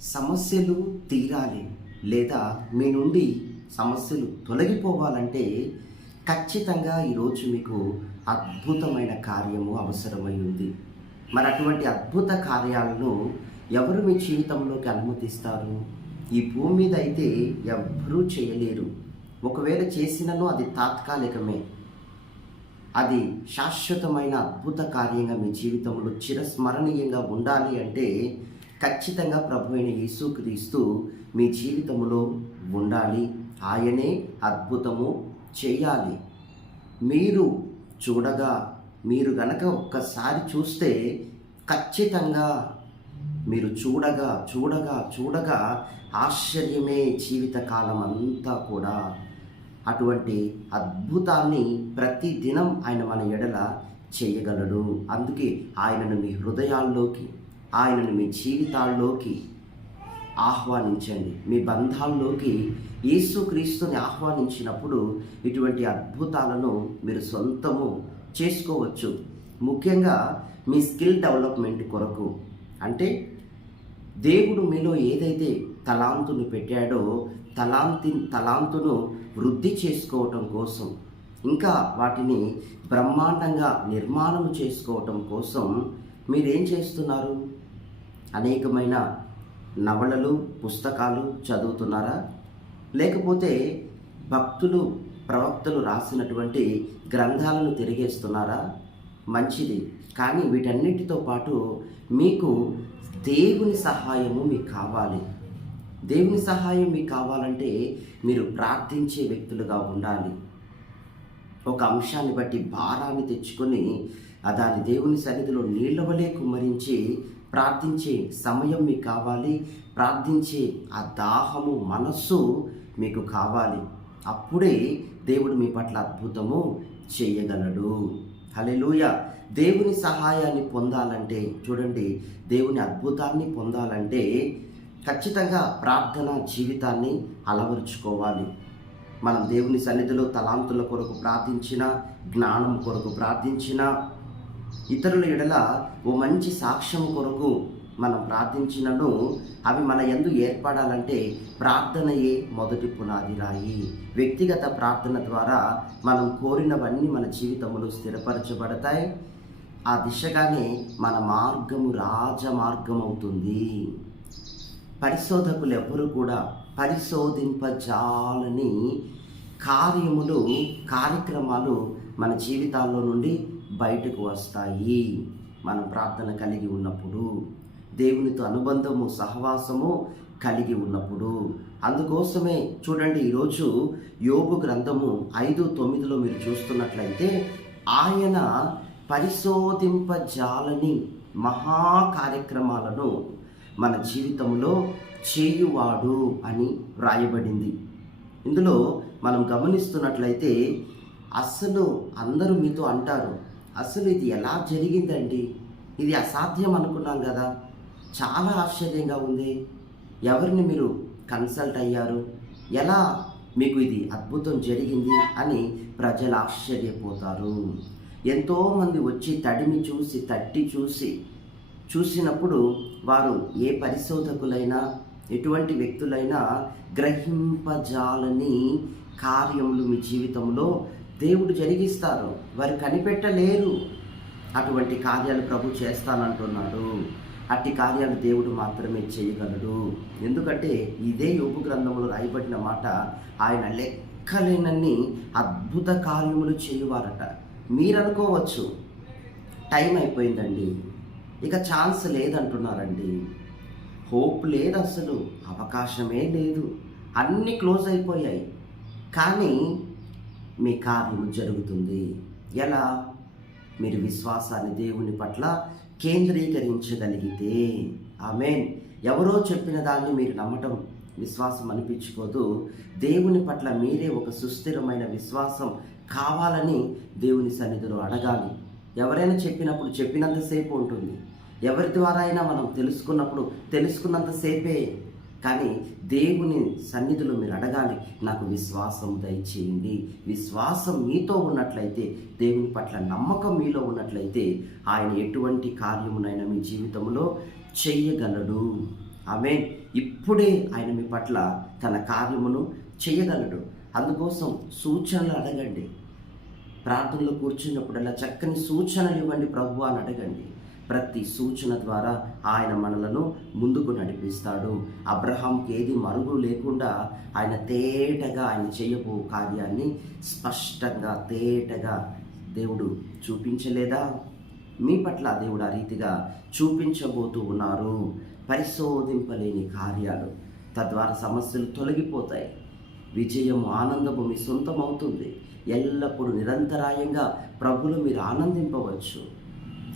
సమస్యలు తీరాలి లేదా మీ నుండి సమస్యలు తొలగిపోవాలంటే ఖచ్చితంగా ఈరోజు మీకు అద్భుతమైన కార్యము అవసరమై ఉంది. మరి అటువంటి అద్భుత కార్యాలను ఎవరు మీ జీవితంలోకి అనుమతిస్తారు? ఈ భూమి మీద అయితే ఎవ్వరూ చేయలేరు. ఒకవేళ చేసినను అది తాత్కాలికమే. అది శాశ్వతమైన అద్భుత కార్యంగా మీ జీవితంలో చిరస్మరణీయంగా ఉండాలి అంటే ఖచ్చితంగా ప్రభువైన యేసుక్రీస్తు మీ జీవితంలో ఉండాలి. ఆయనే అద్భుతము చేయాలి. మీరు గనక ఒక్కసారి చూస్తే ఖచ్చితంగా మీరు చూడగా ఆశ్చర్యమే జీవితకాలం అంతా కూడా. అటువంటి అద్భుతాన్ని ప్రతి దినం ఆయన మన ఎడల చేయగలడు. అందుకే ఆయనను మీ హృదయాల్లోకి, ఆయనను మీ జీవితాల్లోకి ఆహ్వానించండి. మీ బంధాల్లోకి యేసుక్రీస్తుని ఆహ్వానించినప్పుడు ఇటువంటి అద్భుతాలను మీరు సొంతము చేసుకోవచ్చు. ముఖ్యంగా మీ స్కిల్ డెవలప్మెంట్ కొరకు, అంటే దేవుడు మీలో ఏదైతే తలాంతును పెట్టాడో తలాంతును వృద్ధి చేసుకోవటం కోసం, ఇంకా వాటిని బ్రహ్మాండంగా నిర్మాణం చేసుకోవటం కోసం మీరేం చేస్తున్నారు? అనేకమైన నవలలు, పుస్తకాలు చదువుతున్నారా? లేకపోతే భక్తులు, ప్రవక్తలు రాసినటువంటి గ్రంథాలను తిరిగేస్తున్నారా? మంచిది. కానీ వీటన్నిటితో పాటు మీకు దేవుని సహాయము మీకు కావాలి. దేవుని సహాయం మీకు కావాలంటే మీరు ప్రార్థించే వ్యక్తులుగా ఉండాలి. ఒక అంశాన్ని బట్టి భారాన్ని తెచ్చుకొని దాని దేవుని సన్నిధిలో నీళ్ల వలె కుమ్మరించి ప్రార్థించే సమయం మీకు కావాలి. ప్రార్థించే ఆ దాహము, మనస్సు మీకు కావాలి. అప్పుడే దేవుడు మీ పట్ల అద్భుతము చేయగలడు. హల్లెలూయా. దేవుని సహాయాన్ని పొందాలంటే, చూడండి, దేవుని అద్భుతాన్ని పొందాలంటే ఖచ్చితంగా ప్రార్థన జీవితాన్ని అలవరుచుకోవాలి. మనం దేవుని సన్నిధిలో తలాంతుల కొరకు ప్రార్థించిన, జ్ఞానం కొరకు ప్రార్థించిన, ఇతరుల ఎడల ఓ మంచి సాక్ష్యం కొరకు మనం ప్రార్థించినను అవి మన యందు ఏర్పడాలంటే ప్రార్థనయే మొదటి పునాది రాయి. వ్యక్తిగత ప్రార్థన ద్వారా మనం కోరినవన్నీ మన జీవితంలో స్థిరపరచబడతాయి. ఆ దిశగానే మన మార్గము రాజమార్గం అవుతుంది. పరిశోధకులు ఎవ్వరూ కూడా పరిశోధింపజాలని కార్యక్రమాలు మన జీవితాల్లో నుండి బయటకు వస్తాయి. మనం ప్రార్థన కలిగి ఉన్నప్పుడు, దేవునితో అనుబంధము, సహవాసము కలిగి ఉన్నప్పుడు. అందుకోసమే చూడండి, ఈరోజు యోబు గ్రంథము 5:9 మీరు చూస్తున్నట్లయితే, ఆయన పరిశోధింపజాలని మహాకార్యక్రమాలను మన జీవితంలో చేయువాడు అని వ్రాయబడింది. ఇందులో మనం గమనిస్తున్నట్లయితే అసలు అందరూ మీతో అంటారు, అసలు ఇది ఎలా జరిగిందండి, ఇది అసాధ్యం అనుకున్నాం కదా, చాలా ఆశ్చర్యంగా ఉంది, ఎవరిని మీరు కన్సల్ట్ అయ్యారు, ఎలా మీకు ఇది అద్భుతం జరిగింది అని ప్రజలు ఆశ్చర్యపోతారు. ఎంతోమంది వచ్చి తడిమి చూసి, తట్టి చూసినప్పుడు వారు ఏ పరిశోధకులైనా, ఎటువంటి వ్యక్తులైనా గ్రహింపజాలని కార్యములు మీ జీవితంలో దేవుడు జరిగిస్తారు. వారు కనిపెట్టలేరు. అటువంటి కార్యాలు ప్రభు చేస్తానంటున్నాడు. అట్టి కార్యాలు దేవుడు మాత్రమే చేయగలడు. ఎందుకంటే ఇదే యోబు గ్రంథంలో రాయబడిన మాట, ఆయన లెక్కలేనన్ని అద్భుత కార్యములు చేయువారట. మీరు అనుకోవచ్చు, టైం అయిపోయిందండి, ఇక ఛాన్స్ లేదంటున్నారండి, హోప్ లేదు, అసలు అవకాశమే లేదు, అన్నీ క్లోజ్ అయిపోయాయి. కానీ మీ కార్యము జరుగుతుంది. ఎలా? మీరు విశ్వాసాన్ని దేవుని పట్ల కేంద్రీకరించగలిగితే. ఆమేన్. ఎవరో చెప్పిన దాన్ని మీరు నమ్మటం విశ్వాసం అనిపించుకోదు. దేవుని పట్ల మీరే ఒక సుస్థిరమైన విశ్వాసం కావాలని దేవుని సన్నిధిలో అడగాలి. ఎవరైనా చెప్పినప్పుడు చెప్పినంతసేపు ఉంటుంది. ఎవరి ద్వారా అయినా మనం తెలుసుకున్నంతసేపే. కానీ దేవుని సన్నిధిలో మీరు అడగాలి, నాకు విశ్వాసం దయచేయండి. విశ్వాసం మీతో ఉన్నట్లయితే, దేవుని పట్ల నమ్మకం మీలో ఉన్నట్లయితే, ఆయన ఎటువంటి కార్యమునైనా మీ జీవితంలో చెయ్యగలడు. ఆమేన్. ఇప్పుడే ఆయన మీ పట్ల తన కార్యమును చేయగలడు. అందుకోసం సూచనలు అడగండి. ప్రార్థనలో కూర్చున్నప్పుడల్లా చక్కని సూచనలు ఇవ్వండి ప్రభు అని అడగండి. ప్రతి సూచన ద్వారా ఆయన మనలను ముందుకు నడిపిస్తాడు. అబ్రహాంకి ఏది మరుగు లేకుండా ఆయన తేటగా ఆయన చేయబో కార్యాన్ని స్పష్టంగా తేటగా దేవుడు చూపించలేదా? మీ పట్ల దేవుడు ఆ రీతిగా చూపించబోతూ ఉన్నారు. పరిశోధింపలేని కార్యాలు, తద్వారా సమస్యలు తొలగిపోతాయి. విజయం, ఆనందము మీ సొంతం అవుతుంది. ఎల్లప్పుడూ నిరంతరాయంగా ప్రభులో మీరు ఆనందింపవచ్చు.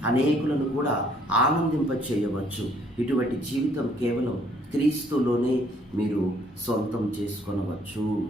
అనేకులను కూడా ఆనందింప చేయవచ్చు. ఇటువంటి జీవితం కేవలం క్రీస్తులోనే మీరు సొంతం చేసుకొనవచ్చు.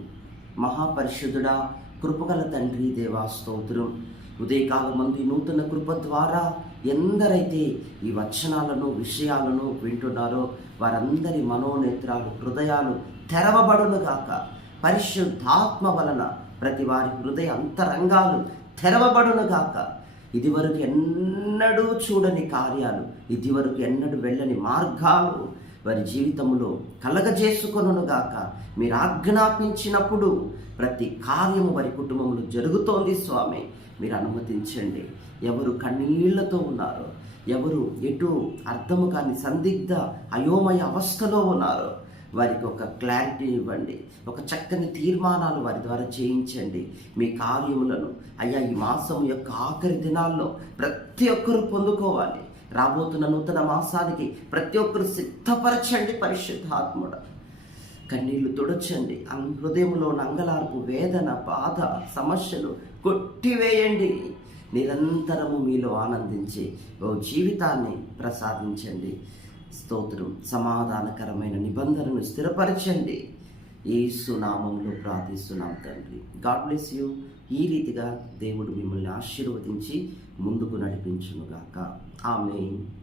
మహాపరిశుద్ధుడా, కృపగల తండ్రి దేవా స్తోత్రం. ఉదయకాలమందు ఈ నూతన కృప ద్వారా ఎందరైతే ఈ వచనాలను విషయాలను వింటున్నారో వారందరి మనోనేత్రాలు, హృదయాలు తెరవబడునుగాక. పరిశుద్ధాత్మ వలన ప్రతి వారి హృదయ అంతరంగాలు తెరవబడునుగాక. ఇదివరకు ఎన్నడూ చూడని కార్యాలు, ఇదివరకు ఎన్నడూ వెళ్ళని మార్గాలు వారి జీవితంలో కలగజేసుకొనుగాక. మీరు ఆజ్ఞాపించినప్పుడు ప్రతి కార్యము వారి కుటుంబంలో జరుగుతోంది స్వామి. మీరు అనుమతించండి. ఎవరు కన్నీళ్లతో ఉన్నారో, ఎవరు ఎటు అర్థము కాని సందిగ్ధ అయోమయ అవస్థలో ఉన్నారో వారికి ఒక క్లారిటీ ఇవ్వండి. ఒక చక్కని తీర్మానాలు వారి ద్వారా చేయించండి. మీ కార్యములను అయ్యా ఈ మాసం యొక్క ఆఖరి దినాల్లో ప్రతి ఒక్కరూ పొందుకోవాలి. రాబోతున్న నూతన మాసానికి ప్రతి ఒక్కరు సిద్ధపరచండి. పరిశుద్ధాత్ముడ కన్నీళ్లు తుడచండి. హృదయంలో నంగలార్పు, వేదన, బాధ, సమస్యలు కొట్టివేయండి. నిరంతరము మీలో ఆనందించి ఓ జీవితాన్ని ప్రసాదించండి. స్తోత్రం. సమాధానకరమైన నిబంధనను స్థిరపరచండి. యేసు నామములో ప్రార్థిస్తున్నాం తండ్రి. God bless you. ఈ రీతిగా దేవుడు మిమ్మల్ని ఆశీర్వదించి ముందుకు నడిపించునుగాక. ఆమేన్.